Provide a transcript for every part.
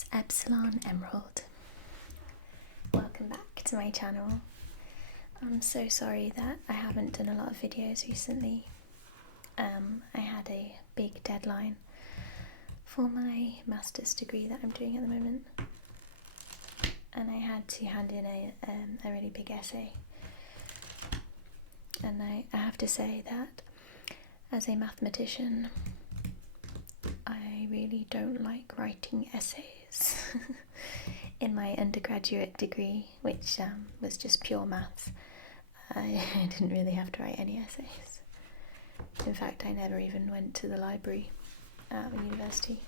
it's Epsilon Emerald. Welcome back to my channel. I'm so sorry that I haven't done a lot of videos recently. I had a big deadline for my master's degree that I'm doing at the moment, and I had to hand in a really big essay. And I have to say that as a mathematician, I really don't like writing essays. In my undergraduate degree, which was just pure maths, I didn't really have to write any essays. In fact, I never even went to the library at university.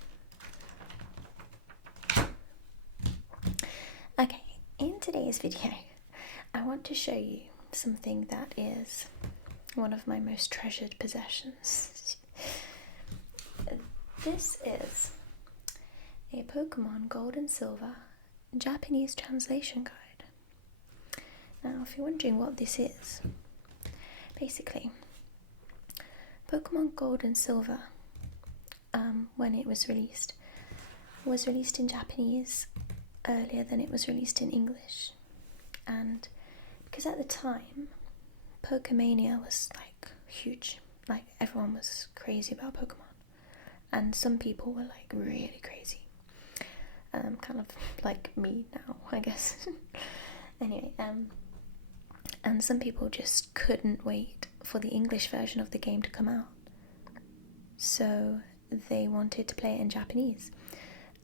Okay, in today's video, I want to show you something that is one of my most treasured possessions. This is a Pokemon Gold and Silver Japanese translation guide. Now, if you're wondering what this is, basically, Pokemon Gold and Silver, when it was released in Japanese earlier than it was released in English. And because at the time, Pokemania was like huge, like everyone was crazy about Pokemon. And some people were like really crazy. Kind of like me now, I guess. Anyway, and some people just couldn't wait for the English version of the game to come out. So they wanted to play it in Japanese.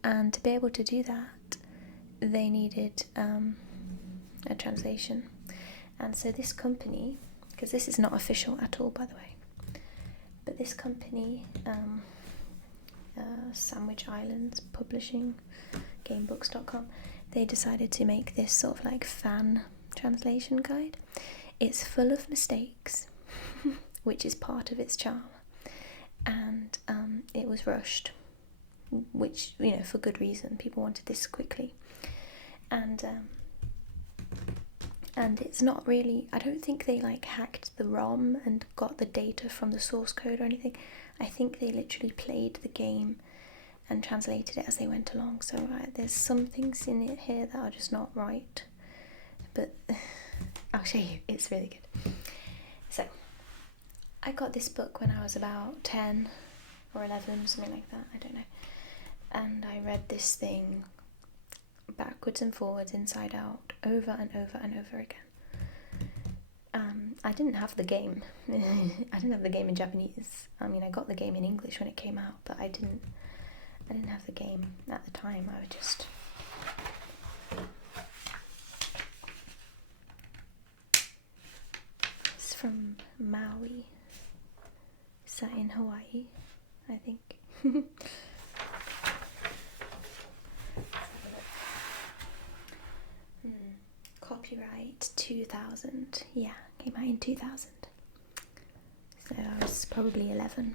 And to be able to do that, they needed a translation. And so this company, because this is not official at all, by the way, but this company, Sandwich Islands Publishing, Gamebooks.com, they decided to make this sort of like fan translation guide. It's full of mistakes, which is part of its charm, and it was rushed, which, you know, for good reason. People wanted this quickly, and it's not really, I don't think they like hacked the ROM and got the data from the source code or anything. I think they literally played the game and translated it as they went along. So there's some things in it here that are just not right, but I'll show you. It's really good. So I got this book when I was about 10 or 11, something like that, I don't know, and I read this thing backwards and forwards, inside out, over and over and over again. I didn't have the game. I didn't have the game in Japanese. I mean, I got the game in English when it came out, but I didn't have the game at the time. I would just it's from Maui, set in Hawaii, I think. Copyright 2000. Yeah, came out in 2000. So I was probably 11.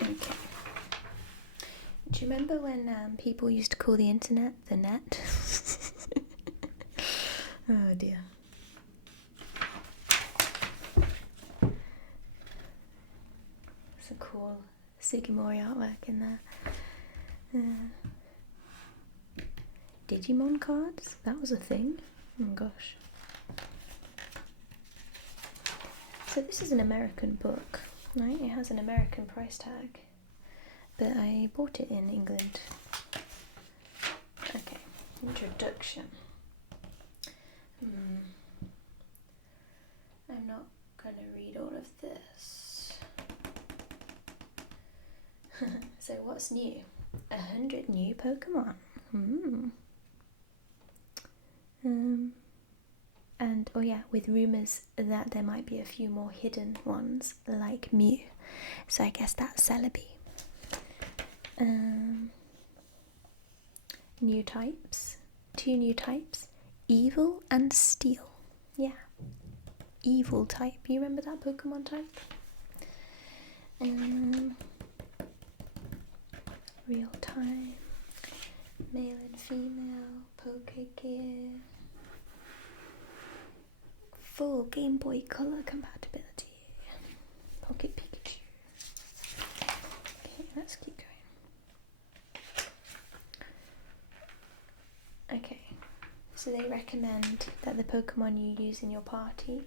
Okay. Do you remember when people used to call the internet the net? Oh dear. It's a cool Sugimori artwork in there. Digimon cards? That was a thing? Oh my gosh. So this is an American book, right? It has an American price tag, but I bought it in England. Okay, introduction. I'm not going to read all of this. So what's new? 100 new Pokemon. And oh yeah, with rumours that there might be a few more hidden ones like Mew. So I guess that's Celebi. New types. 2 new types. Evil and Steel. Yeah. Evil type. You remember that Pokemon type? Real time, male and female, Pokegear, full Game Boy Color compatibility. Pocket Pikachu. Okay, let's keep going. Okay, so they recommend that the Pokemon you use in your party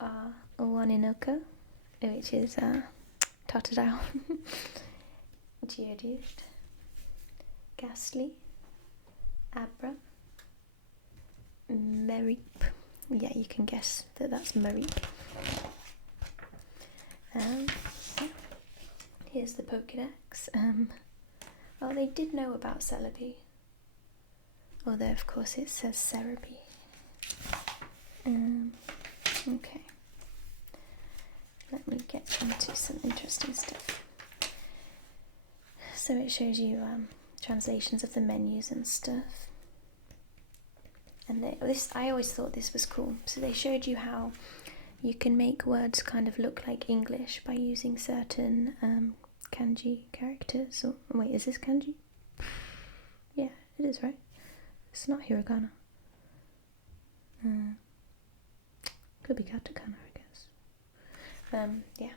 are Waninoka, which is Totodile, Geodude, Ghastly, Abra, Mareep. Yeah, you can guess that that's Mareep. Yeah. Here's the Pokédex. Oh, they did know about Celebi, although of course it says Cerebi. Okay, let me get into some interesting stuff. So it shows you translations of the menus and stuff. And I always thought this was cool. So they showed you how you can make words kind of look like English by using certain kanji characters. Or, wait, is this kanji? Yeah, it is, right? It's not hiragana. Could be katakana, I guess. Yeah.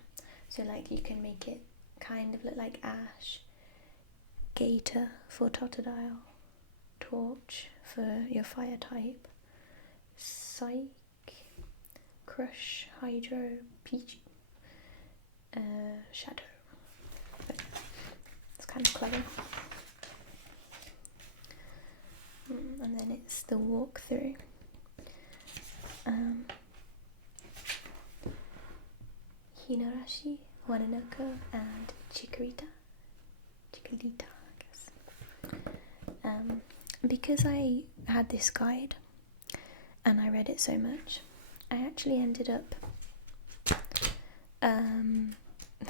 So like you can make it kind of look like Ash, Gator for Totodile, Torch for your fire type, Psyche, Crush, Hydro, Peach, Shadow. But it's kind of clever. And then it's the walkthrough. Hinorashi, Waninoka, and Chikorita, I guess. Because I had this guide and I read it so much, I actually ended up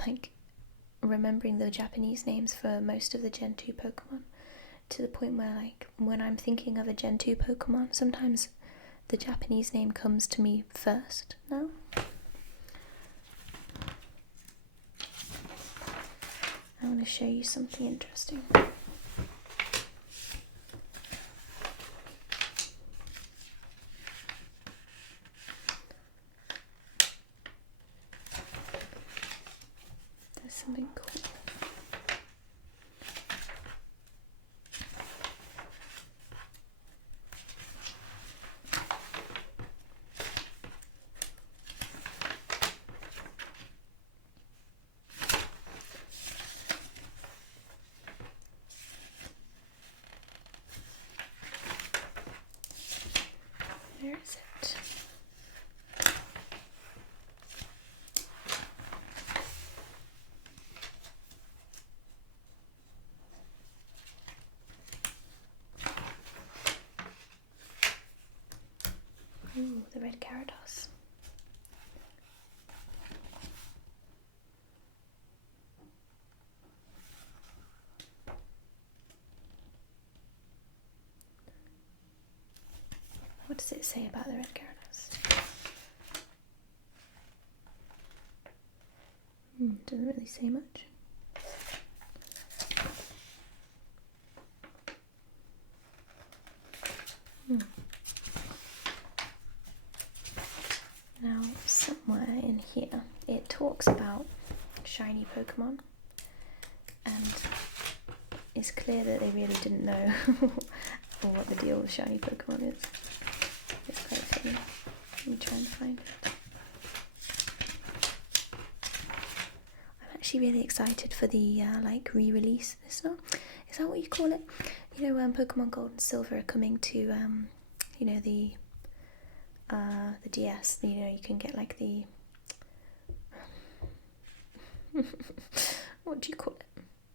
like remembering the Japanese names for most of the Gen 2 Pokemon, to the point where like when I'm thinking of a Gen 2 Pokemon, sometimes the Japanese name comes to me first now. I want to show you something interesting. There's something cool. Where is it? Ooh, the red Gyarados. What does it say about the red Gyarados? Doesn't really say much. Now, somewhere in here, it talks about shiny Pokemon, and it's clear that they really didn't know what the deal with shiny Pokemon is. It's quite funny. Let me try and find it. I'm actually really excited for the like re-release. Is that what you call it? You know, Pokemon Gold and Silver are coming to you know, the DS. You know, you can get like the what do you call it?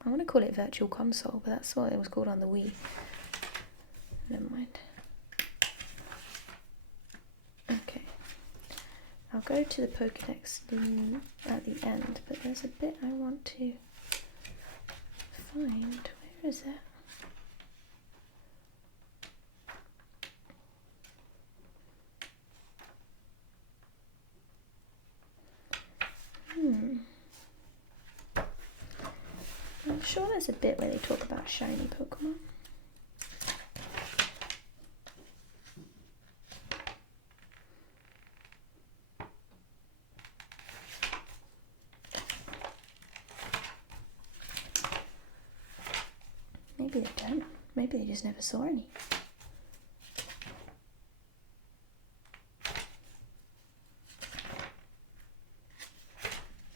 I want to call it Virtual Console, but that's what it was called on the Wii. Never mind. Okay, I'll go to the Pokédex at the end, but there's a bit I want to find. Where is it? I'm sure there's a bit where they talk about shiny Pokemon. maybe they don't. Maybe they just never saw any.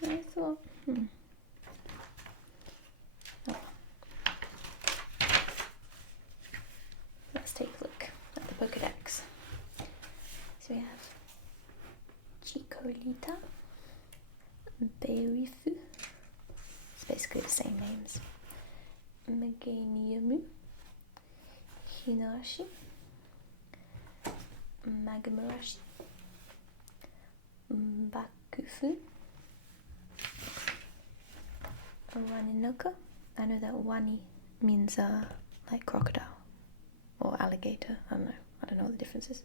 I thought, Oh. Let's take a look at the Pokédex. So we have Chikolita, Beirifu, it's basically the same names, Meganiumu, Hinashi, Magmarashi, Bakufu, Waninoka. I know that Wani means like crocodile or alligator. I don't know what the difference is.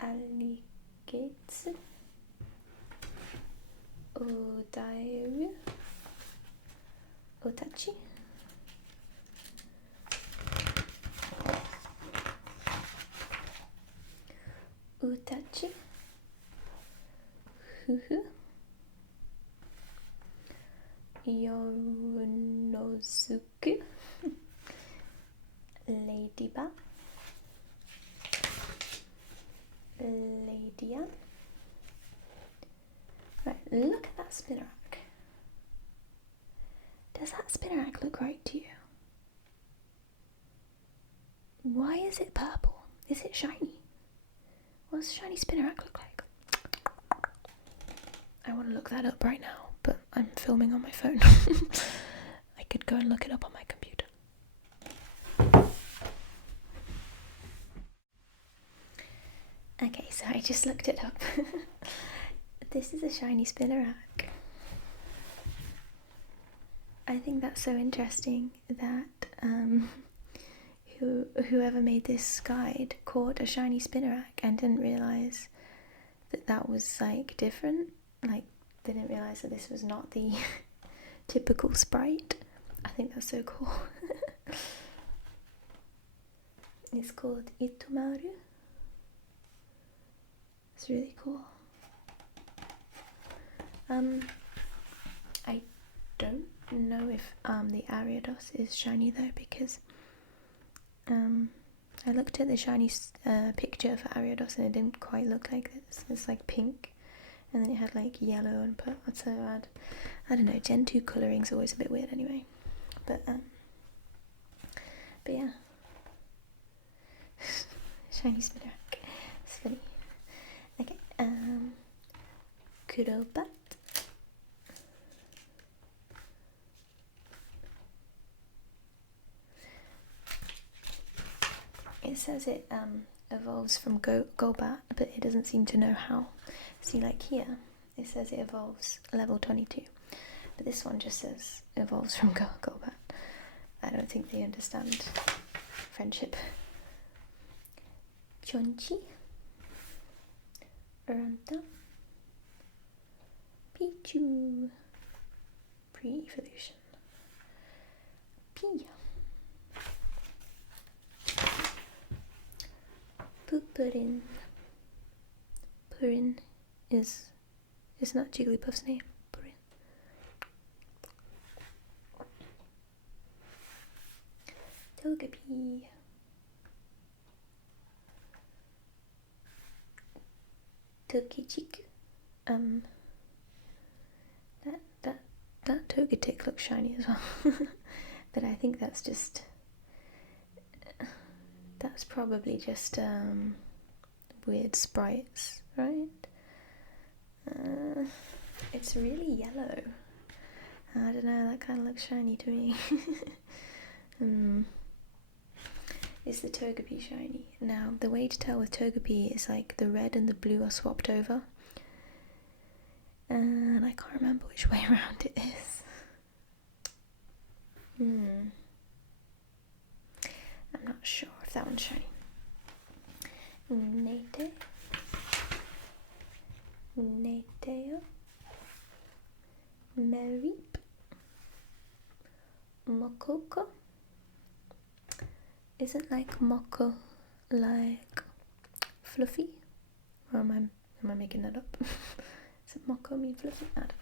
Alligator, Odairu, Otachi, Utachi, Huhu, Yorunosuke, Ladybug, Ladian. Right, look at that Spinarak. Does that Spinarak look right to you? Why is it purple? Is it shiny? What does shiny Spinarak look like? I want to look that up right now, but I'm filming on my phone. I could go and look it up on my computer. Okay, so I just looked it up. This is a shiny Spinarak. I think that's so interesting that whoever made this guide caught a shiny Spinarak and didn't realise that was like different. Like, they didn't realise that this was not the typical sprite. I think that's so cool. It's called Itumaru. It's really cool. I don't know if the Ariados is shiny though, because I looked at the shiny picture for Ariados and it didn't quite look like this. It's like pink, and then it had like yellow and purple. So I don't know. Gen 2 colouring's always a bit weird anyway. But yeah. Shiny Spinarak. It's funny. Okay. Kurobat. It says it evolves from Golbat, but it doesn't seem to know how. See, like here, it says it evolves level 22, but this one just says evolves from Golbat. I don't think they understand friendship. Chonchi, Ranta, Pichu, pre-evolution, Pia, Pupurin. Purin is not Jigglypuff's name. Purin. Togepi. Togechiku. That Togetic looks shiny as well. But I think that's probably just weird sprites, right? It's really yellow. I don't know, that kind of looks shiny to me. Is the Togepi shiny? Now, the way to tell with Togepi is like the red and the blue are swapped over. And I can't remember which way around it is. I'm not sure if that one's shiny. Nate. Nateo. Merip. Mokoko. Isn't like Moko like fluffy? Or am I making that up? Does Moko mean fluffy? I don't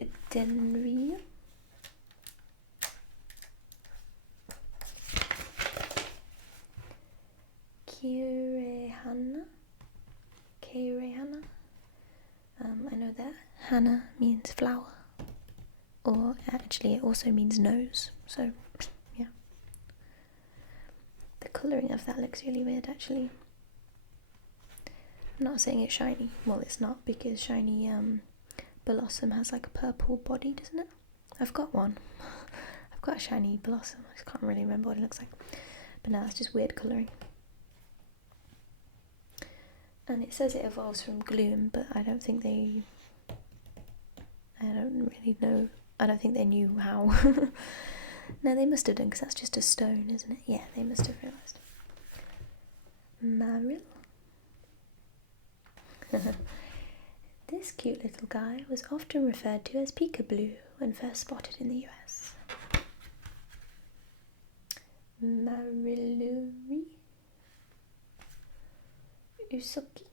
know. Denria. Karianna. Karianna. I know that Hana means flower, or actually it also means nose, so yeah. The colouring of that looks really weird actually. I'm not saying it's shiny, well it's not, because shiny blossom has like a purple body, doesn't it? I've got one. I've got a shiny blossom, I just can't really remember what it looks like. But no, it's just weird colouring. And it says it evolves from gloom, but I don't think they... I don't really know. I don't think they knew how. No, they must have done, because that's just a stone, isn't it? Yeah, they must have realised. Marill. This cute little guy was often referred to as peekaboo when first spotted in the US. Marilluri. Usoki.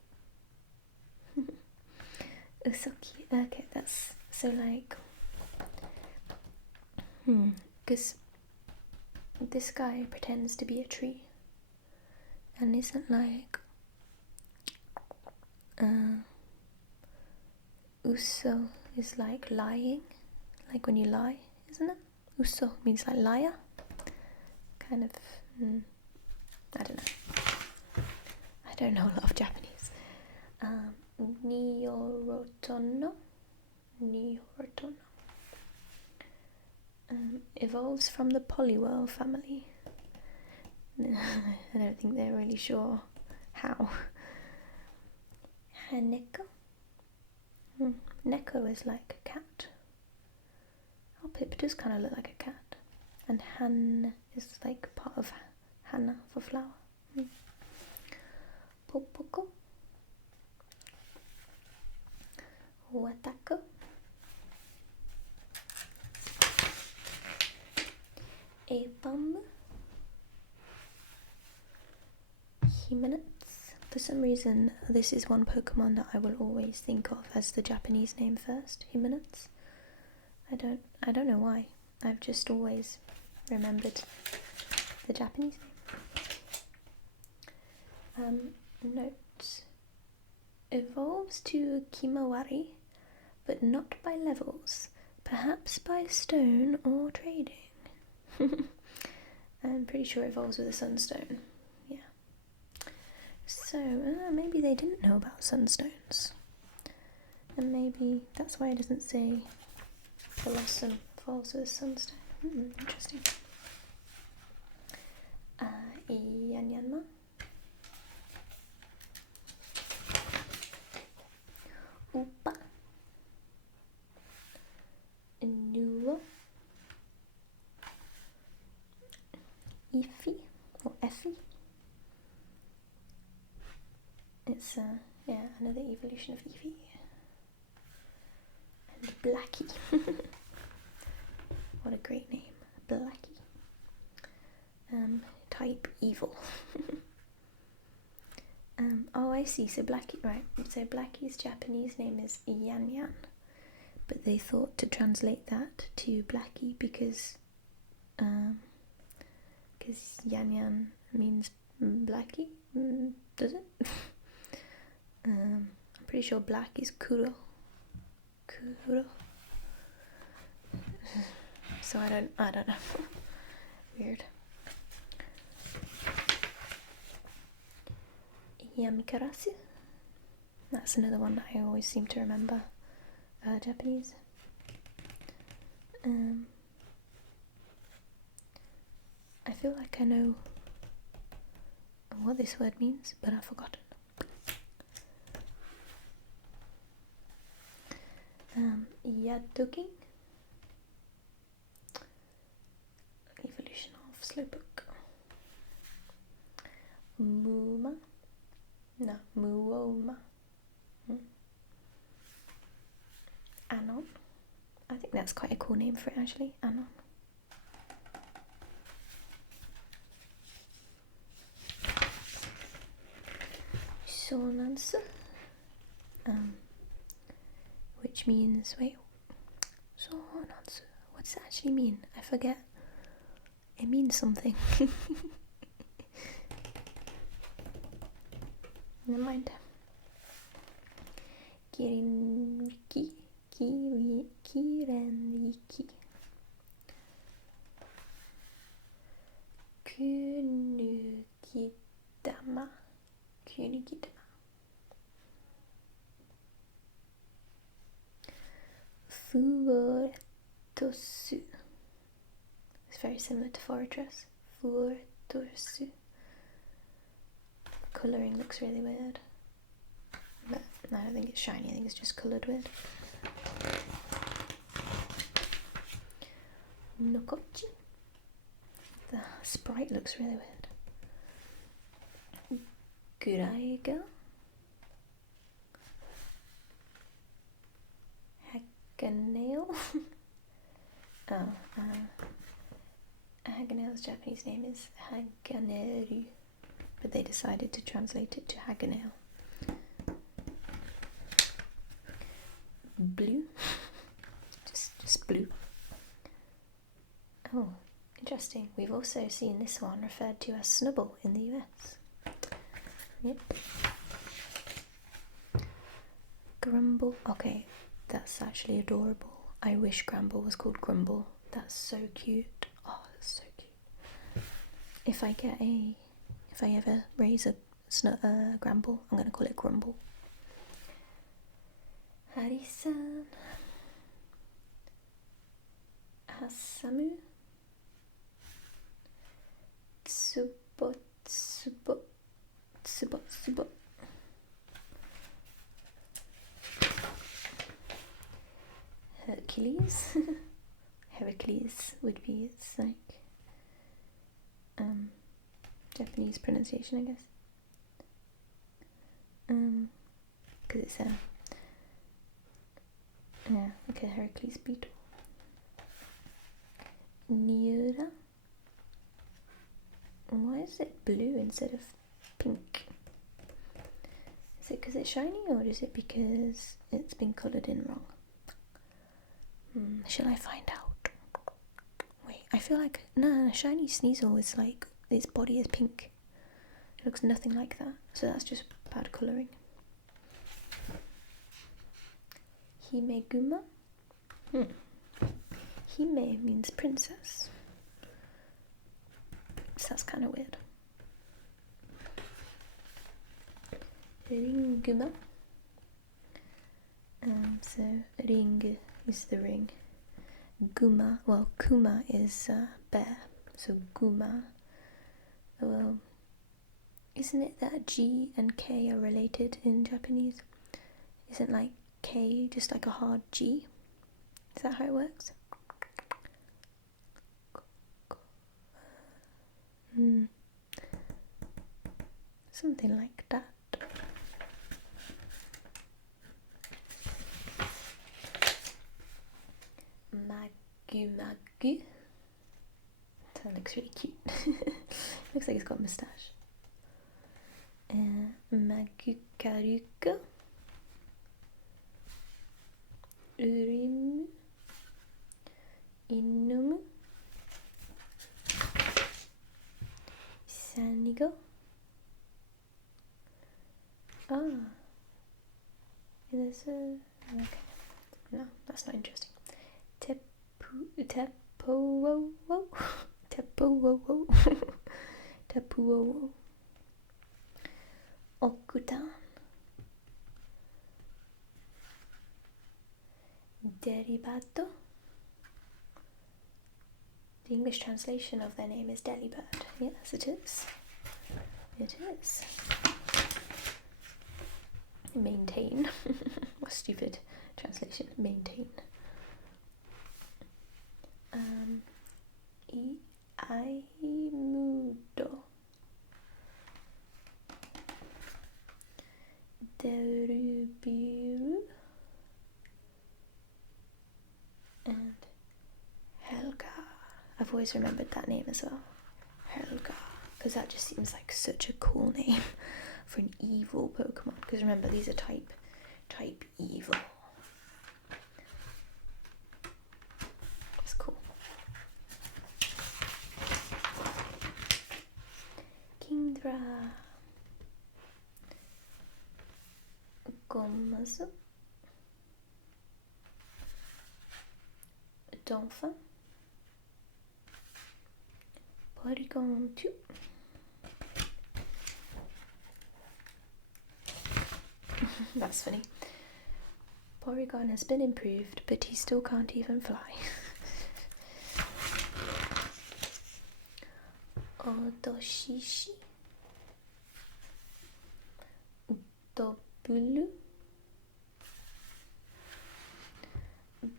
Usoki. Okay, that's so like. Because this guy pretends to be a tree, and isn't like. Uso is like lying, like when you lie, isn't it? Uso means like liar. Kind of. I don't know. I don't know a lot of Japanese. Nyorotono. Evolves from the Poliwhirl family. I don't think they're really sure how. Haneko. Neko is like a cat. Oh, Pip does kind of look like a cat. And Han is like part of Hana for flower. Popoko. Watako. Apam. Himenets. For some reason, this is one Pokemon that I will always think of as the Japanese name first. Himenets. I don't know why. I've just always remembered the Japanese name. Notes. Evolves to Kimawari, but not by levels. Perhaps by stone or trading. I'm pretty sure it evolves with a sunstone. Yeah. So, maybe they didn't know about sunstones. And maybe that's why it doesn't say blossom evolves with a sunstone. Interesting. Yanyanma. Upa. Nuo. Ify or Effie. It's another evolution of Eevee. And Blackie. What a great name, Blackie. Type evil. Oh, I see. So Blackie, right? So Blackie's Japanese name is Yan Yan, but they thought to translate that to Blackie because Yan Yan means Blackie. Does it? I'm pretty sure black is Kuro. So I don't know. Weird. Yamikarasu. That's another one that I always seem to remember. Japanese. I feel like I know what this word means, but I've forgotten. Yadoking. Evolution of Slowpoke. Muoma. No, Muoma. Anon. I think that's quite a cool name for it actually. Anon. Sonansu. Which means, wait, Sonansu. What does it actually mean? I forget. It means something. Never mind. Kirenriki. Kunugidama. Fuortosu. It's very similar to fortress. Fuortosu. Colouring looks really weird. But I don't think it's shiny, I think it's just coloured weird. Nokochi. The sprite looks really weird. Guraiga. Haganale. Haganale's Japanese name is Haganeru, but they decided to translate it to Haganale. Blue. just blue. Oh, interesting. We've also seen this one referred to as Snubble in the US. Yep. Grumble. Okay, that's actually adorable. I wish Grumble was called Grumble. That's so cute. Oh, that's so cute. If I ever raise a Grumble, I'm gonna call it Grumble. Harisan. Hasamu. Tsubo. Hercules. Heracles would be its like Japanese pronunciation, I guess. Because it's like a Heracles beetle. Niura. Why is it blue instead of pink? Is it because it's shiny, or is it because it's been coloured in wrong? Shall I find out? Wait, I feel like shiny Sneasel is like its body is pink. It looks nothing like that, so that's just bad colouring. Himeguma. Hime means princess. So that's kind of weird. Ringuma. So ring is the ring. Guma, well, Kuma is bear, so Guma. Well, isn't it that G and K are related in Japanese? Isn't like K just like a hard G? Is that how it works? Something like that. Magu. That looks really cute. Looks like it's got a moustache. Magukaruko. Urimu. Inumu. Sanigo. There's a... okay. No, that's not interesting. Tepuowo. Okutan. Deribato. The English translation of their name is Delibird. Yes, it is. It is. Maintain. What stupid translation. Maintain. Aimudo. Derubiru. And Helga. I've always remembered that name as well. Helga. Because that just seems like such a cool name for an evil Pokemon. Because remember, these are type evil. That's cool. Kingdra. Gomazu, Dolphin, Porygon 2. That's funny. Porygon has been improved, but he still can't even fly. Odoshishi, Dobulu,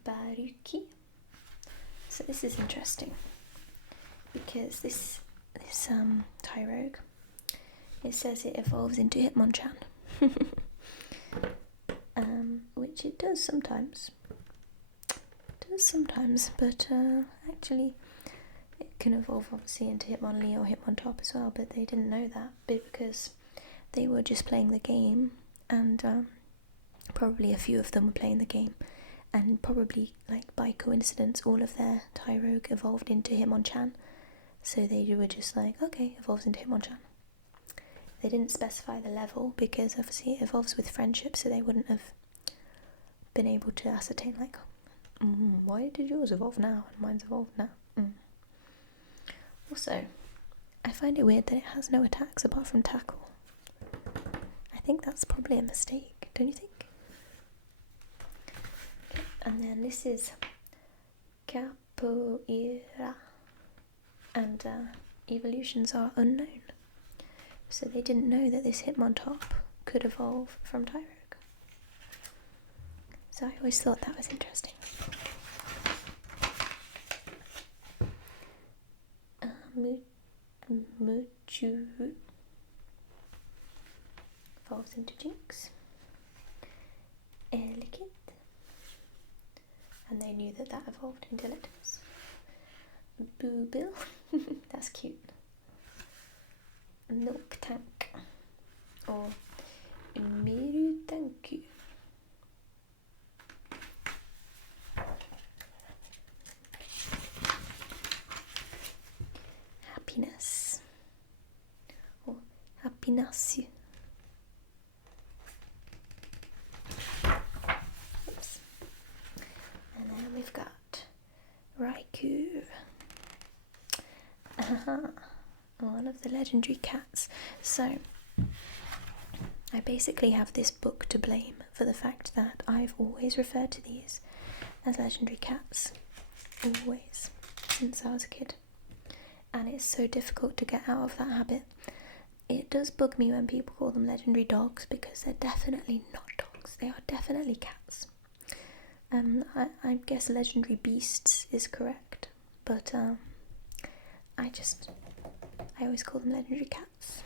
Baruki. So this is interesting because this Tyrogue, it says it evolves into Hitmonchan. Which it does sometimes. But actually it can evolve obviously into Hitmonlee or Hitmontop as well, but they didn't know that because they were just playing the game, and probably a few of them were playing the game, and probably like by coincidence all of their Tyrogue evolved into Hitmonchan, so they were just like, okay, evolves into Hitmonchan. They didn't specify the level because obviously it evolves with friendship, so they wouldn't have been able to ascertain like, why did yours evolve now and mine's evolved now. Also, I find it weird that it has no attacks apart from tackle. I think that's probably a mistake, don't you think? Okay, and then this is Capoeira, and evolutions are unknown. So they didn't know that this Hitmontop could evolve from Tyrogue. So I always thought that was interesting. Muchu evolves into Jinx. Elekid. And they knew that evolved into Latimus. Boobill. That's cute. Milk Tank. Or Miru Tanku. Happiness, or happiness. Oops. And then we've got Raikou. One of the legendary cats. So I basically have this book to blame for the fact that I've always referred to these as legendary cats. Always. Since I was a kid. And it's so difficult to get out of that habit. It does bug me when people call them legendary dogs because they're definitely not dogs. They are definitely cats. I guess legendary beasts is correct, but I always call them legendary cats.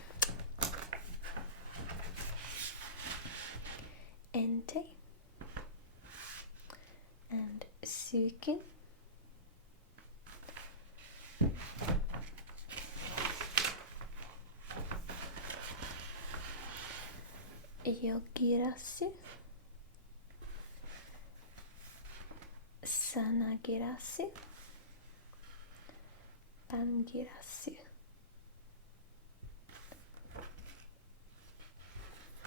Entei and Suikin. Yogirasu, Sanagirasu, Bangirasu.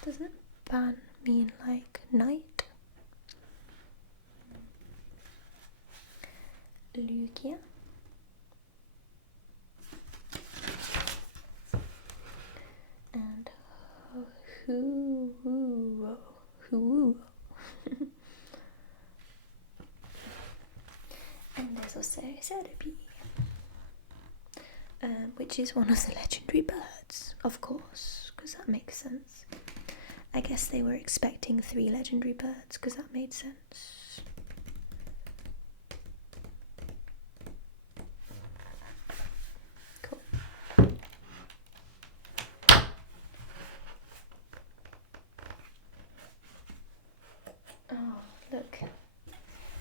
Doesn't ban mean like night? Lugia. And Huo. And there's also Celebi, which is one of the legendary birds, of course, because that makes sense. I guess they were expecting 3 legendary birds, because that made sense. Cool. Oh, look.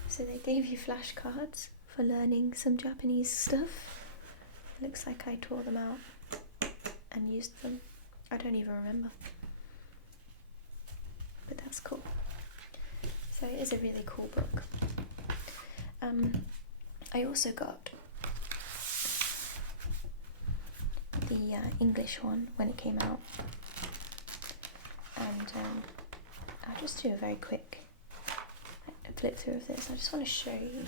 So they gave you flashcards for learning some Japanese stuff. Looks like I tore them out and used them. I don't even remember. But that's cool. So it is a really cool book. I also got the English one when it came out. And I'll just do a very quick flip through of this. I just want to show you.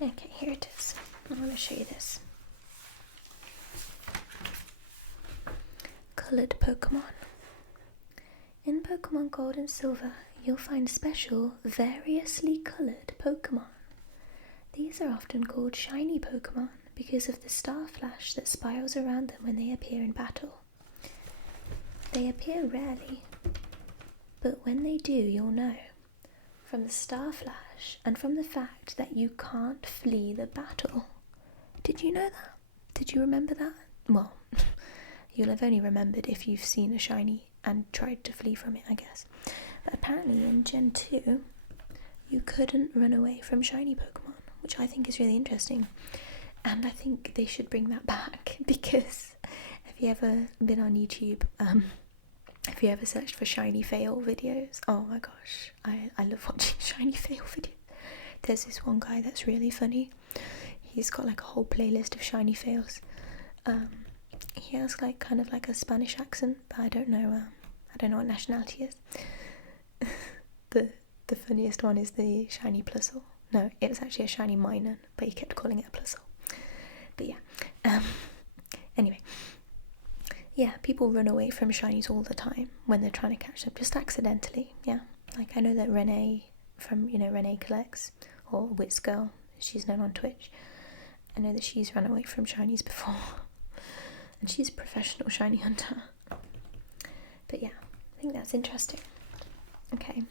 Okay, here it is. I'm going to show you this. Coloured Pokemon. In Pokemon Gold and Silver, you'll find special, variously coloured Pokemon. These are often called shiny Pokemon because of the star flash that spirals around them when they appear in battle. They appear rarely, but when they do, you'll know. From the star flash and from the fact that you can't flee the battle. Did you know that? Did you remember that? Well, you'll have only remembered if you've seen a shiny and tried to flee from it, I guess. But apparently in Gen 2, you couldn't run away from shiny Pokemon, which I think is really interesting. And I think they should bring that back because have you ever been on YouTube? If you ever searched for shiny fail videos, oh my gosh, I love watching shiny fail videos. There's this one guy that's really funny. He's got like a whole playlist of shiny fails. He has like kind of like a Spanish accent, but I don't know what nationality he is. The funniest one is the shiny Plusle. No, it was actually a shiny Minun, but he kept calling it a Plusle. But yeah, anyway. Yeah, people run away from shinies all the time when they're trying to catch them, just accidentally, yeah. Like, I know that Renee from, Renee Collects, or Witsgirl, she's known on Twitch. I know that she's run away from shinies before. And she's a professional shiny hunter. But yeah, I think that's interesting. Okay.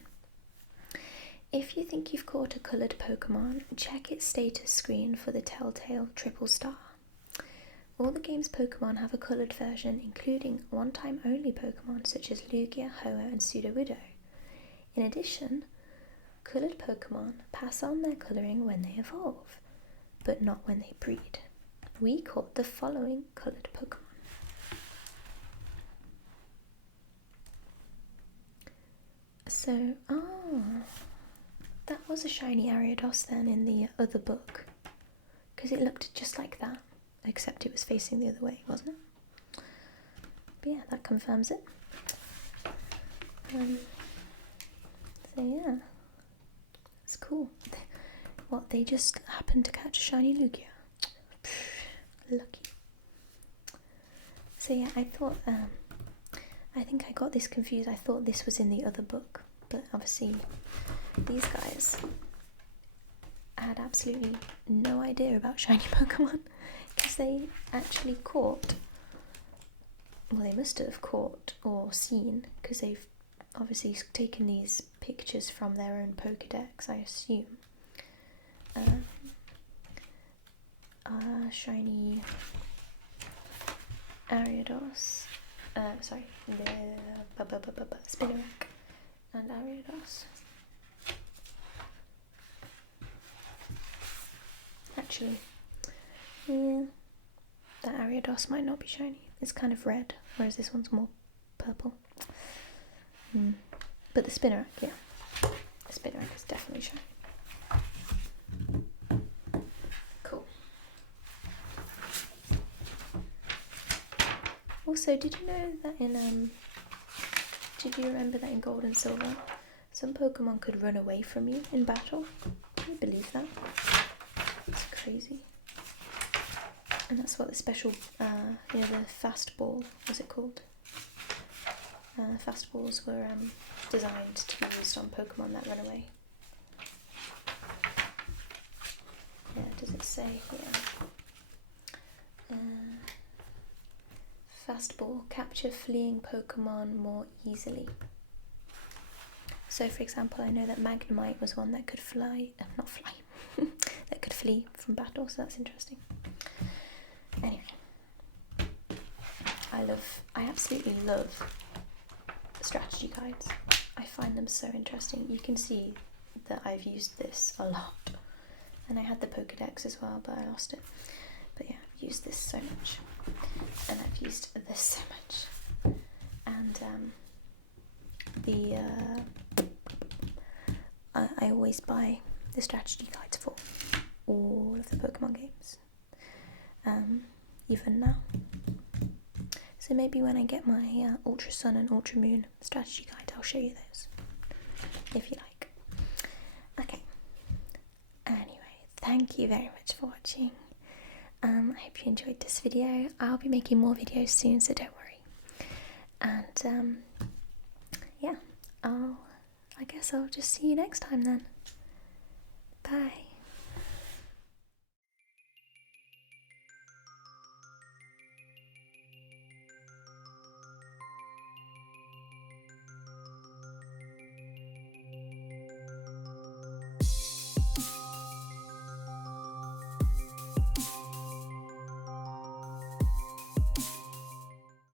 If you think you've caught a coloured Pokemon, check its status screen for the Telltale Triple Star. All the game's Pokemon have a coloured version, including one-time only Pokemon such as Lugia, Ho-Oh and Sudowoodo. In addition, coloured Pokemon pass on their colouring when they evolve, but not when they breed. We caught the following coloured Pokemon. So, that was a shiny Ariados then in the other book, because it looked just like that. Except it was facing the other way, wasn't it? But yeah, that confirms it. So yeah, it's cool. What, they just happened to catch a shiny Lugia? Lucky. So yeah, I thought, I think I got this confused. I thought this was in the other book, but obviously these guys had absolutely no idea about shiny Pokemon. Because they actually caught, well, they must have caught or seen, because they've obviously taken these pictures from their own Pokedex, I assume. Shiny Ariados, the Spinarak and Ariados. Actually, yeah, that Ariados might not be shiny. It's kind of red, whereas this one's more purple. But the Spinarak, yeah. The Spinarak is definitely shiny. Cool. Also, did you know that did you remember that in Gold and Silver, some Pokemon could run away from you in battle? Can you believe that? It's crazy. And that's what the special, you know, the fast ball, what's it called? Fast balls were designed to be used on Pokemon that run away. Yeah, does it say here? Fast ball, capture fleeing Pokemon more easily. So, for example, I know that Magnemite was one that could fly, not fly, that could flee from battle, so that's interesting. Anyway, I absolutely love strategy guides. I find them so interesting. You can see that I've used this a lot, and I had the Pokedex as well, but I lost it. But yeah, I've used this so much, and I've used this so much, and I always buy the strategy guides for all of the Pokemon games, even now. So maybe when I get my Ultra Sun and Ultra Moon strategy guide, I'll show you those, if you like. Okay. Anyway, thank you very much for watching. I hope you enjoyed this video. I'll be making more videos soon, so don't worry. And yeah, I guess I'll just see you next time then. Bye.